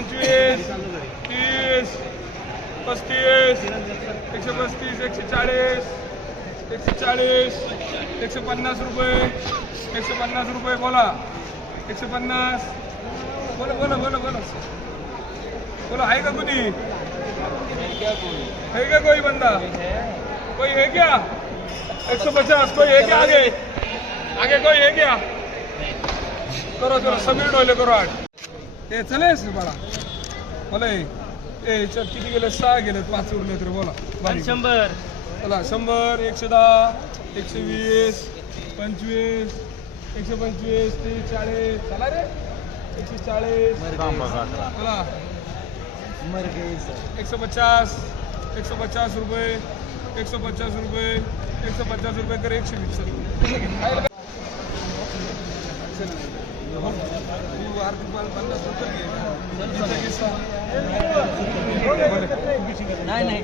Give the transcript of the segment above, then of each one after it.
पंचवीस तीस पस्तीस एकशे पस्तीस एकशे चाळीस एकशे चाळीस एकशे पन्नास रुपये एकशे पन्नास रुपये बोला. एकशे पन्नास. बोला बोला बोला बोला. बोला आहे का कुणी? है क्या कोई बंदा? कोई है क्या एक सौ पचास कोई है क्या आगे. आगे कोई है क्या करो करो समीर डोले करो. आठ ए चले बाळा बोला ए ए, याच्यात किती गेले? सहा गेले पाच उरले तर बोला. बारीक. शंभर. चला शंभर एकशे दहा एकशे वीस पंचवीस एकशे पंचवीस तीस चाळीस. चला रे. एकशे चाळीस. चला एकशे पचास एकशे पचास रुपये एकशे पचास रुपये एकशे पचास रुपये कर एकशे वीस. चल. तू आर्थिक माल पन्नास रुपये. नाही नाही.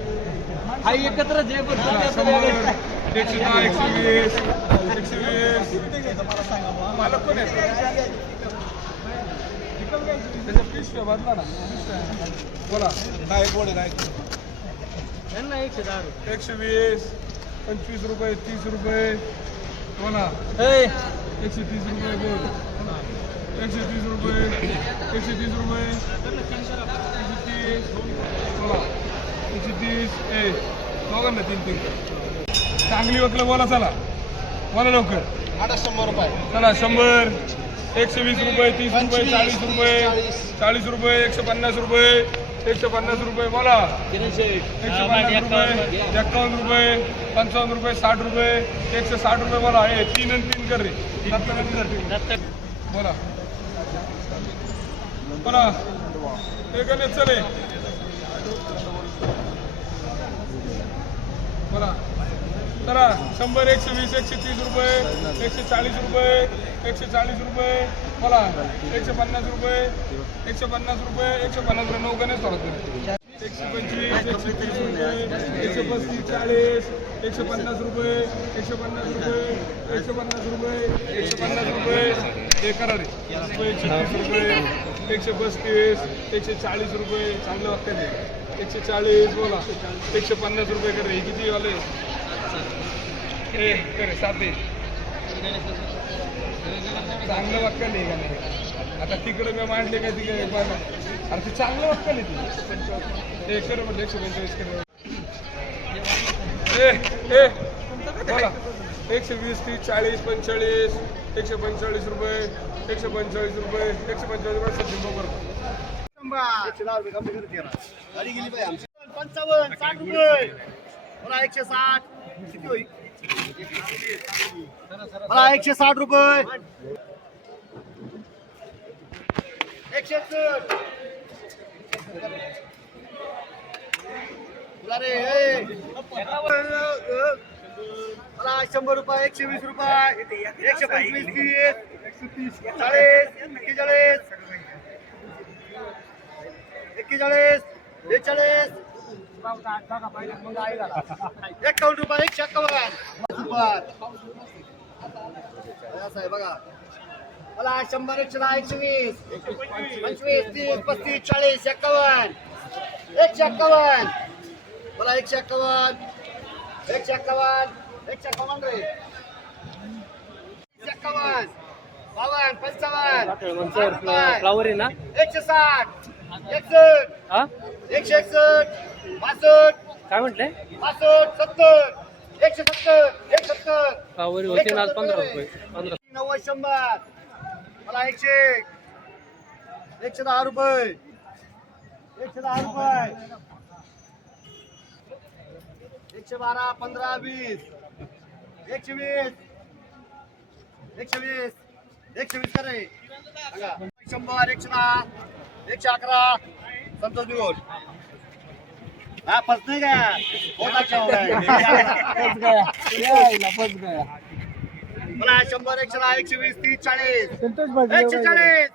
हा एकत्र जे पण चला, शंभर एकशे दहा एकशे वीस एकशे वीस. मालक कोण आहे त्याच्या पिशव्या बदला ना. बोला काय बोल. त्यांना एकशे दहा रुपये. एकशे वीस पंचवीस रुपये तीस रुपये. बोला. ए, एकशे तीस रुपये बोल एकशे तीस रुपये. एकशे तीस रुपये. एकशे तीस. बोला एकशे तीस. ए दोघांना तीन तीन. चांगली वकलं बोला चला. बोला लवकर. आता शंभर रुपये चला शंभर. एकशे वीस रुपये तीस रुपये चाळीस रुपये. चाळीस रुपये एकशे पन्नास रुपये. एकशे पन्नास रुपये बोला. एकशे पन्नास रुपये एक्कावन्न रुपये. पंचावन्न रुपये साठ रुपये एकशे साठ रुपये बोला. हे तीन आणि तीन कर रे. बोला. बोला. हे गणेश चले. बोला चला शंभर एकशे वीस एकशे तीस रुपये एकशे चाळीस रुपये एकशे चाळीस रुपये. बोला. एकशे पन्नास रुपये एकशे पन्नास रुपये एकशे पन्नास रुपये. नऊ गणेश थोडा एकशे पंचवीस एकशे तीस रुपये एकशे पस्तीस चाळीस एकशे पन्नास रुपये एकशे पन्नास रुपये एकशे पन्नास रुपये एकशे पन्नास रुपये. हे करा रे. रुपये एकशे तीस रुपये एकशे पस्तीस एकशे चाळीस रुपये. चांगलं वाटतं ते एकशे चाळीस बोला. एकशे पन्नास रुपये करे. हे किती वाले? ए करे साधे चांगलं वाक्य नाही का नाही. आता तिकडं मी मांडले का तिकडे पण अरे ते चांगलं वाक्य नाही ती ए कर म्हणजे एकशे पंचवीस कर ए ए बोला. एकशे वीस तीस चाळीस पंचेचाळीस एकशे पंचेचाळीस रुपये एकशे पंचेचाळीस रुपये एकशे पंचेचाळीस रुपये सचिन बरोबर पंचावन्न साठ रुपये मला एकशे साठ किती होईल मला एकशे साठ रुपये एकशे एकसष्ट. तुला रे मला शंभर रुपये एकशे वीस रुपये एकशे पंचवीस तीस चाळीस एक्केचाळीस एक्केचाळीस बेचाळीस. एकावन्न रुपये एकशे एक्कावन्न रुपये बघा. मला शंभर एकशे दहा एकशे वीस. पंचवीस तीस पस्तीस चाळीस एक्कावन्न एकशे एक्कावन्न मला एकशे एक्कावन्न एकशे एक्कावन्न एकशे एक्कावन्न रे. एकशे एक्कावन्न बावन्न पंचावन्न. फ्लावर आहे ना? एकशे साठ. हा? एकशे एकसष्ट. पासष्ट काय म्हटले? पासष्ट सत्तर. एकशे सत्तर. एक सत्तर. फ्लावर होते ना आज पंधरा रुपये. पंधरा. नव्वद शंभर. मला एकशे एक. एकशे दहा रुपये. एकशे दहा रुपये. एकशे बारा पंधरा वीस. एकशे वीस. एकशे वीस. एकशे वीस करे. शंभर एकशे दहा. एकशे अकरा संतोष दिवस हा फस नाही का? बहुत अच्छा हो रहा है. मला शंभर एकशे दहा एकशे वीस तीस चाळीस. एकशे चाळीस.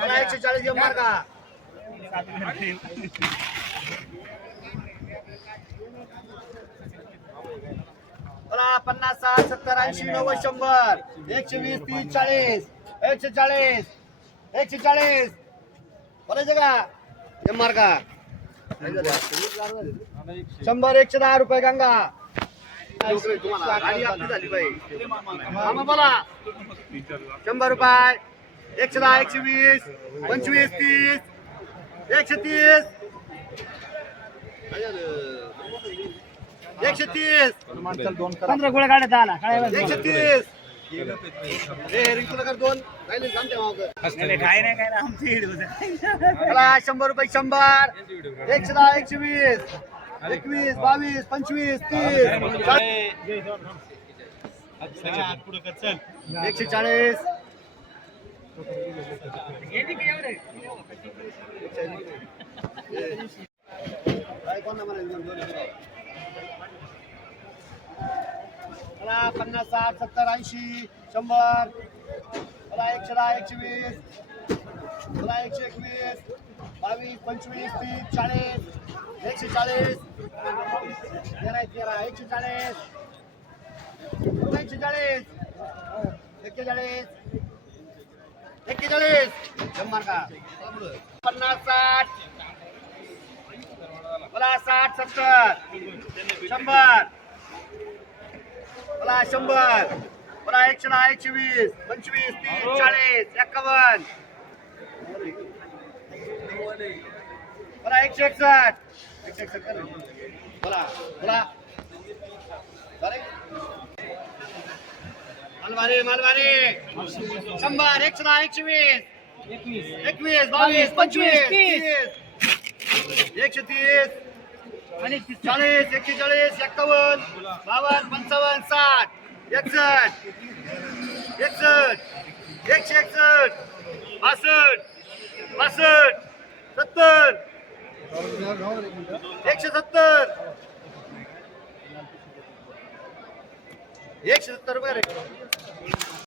मला एकशे चाळीस जमणार का? मला पन्नास साठ सत्तर ऐंशी नव्वद शंभर. एकशे वीस तीस चाळीस. एकशे चाळीस. एकशे चाळीस बोलायचं का? एम मार का शंभर एकशे दहा रुपये गंगा. तुम्हाला बोला. शंभर रुपये. एकशे दहा एकशे वीस. पंचवीस तीस. एकशे तीस. एकशे तीस. पंधरा गोळ्या काढत आला एकशे तीस. काय नाही काय आमची शंभर रुपये शंभर. एकशे दहा एकशे वीस. एकवीस बावीस पंचवीस तीस. एकशे चाळीस. काय कोण नंबर पन्नास साठ सत्तर ऐंशी शंभर. चला एकशे दहा एकशे वीस. चला एकशे एकवीस. बावीस पंचवीस तीस चाळीस. एकशे चाळीस. तेरा तेरा. एकशे चाळीस. एकशे चाळीस. एक्केचाळीस. एक्केचाळीस. शंभर का? पन्नास साठ. मला साठ सत्तर. शंभर. मला शंभर. मला एकशे दहा एकशे वीस पंचवीस तीस चाळीस एक्कावन्न. मला एकशे एकसष्ट. एकशे एकसष्ट बोला बरे. मालवारी मालवारी. शंभर एकशे दहा एकशे वीस. एकवीस. बावीस पंचवीस तीस. एकशे तीस. चाळीस एक्केचाळीस एक्कावन्न बावन्न पंचावन्न साठ एकसष्ट एकसष्ट एकशे एकसष्ट बासष्ट बासष्ट सत्तर एकशे सत्तर एकशे सत्तर रुपये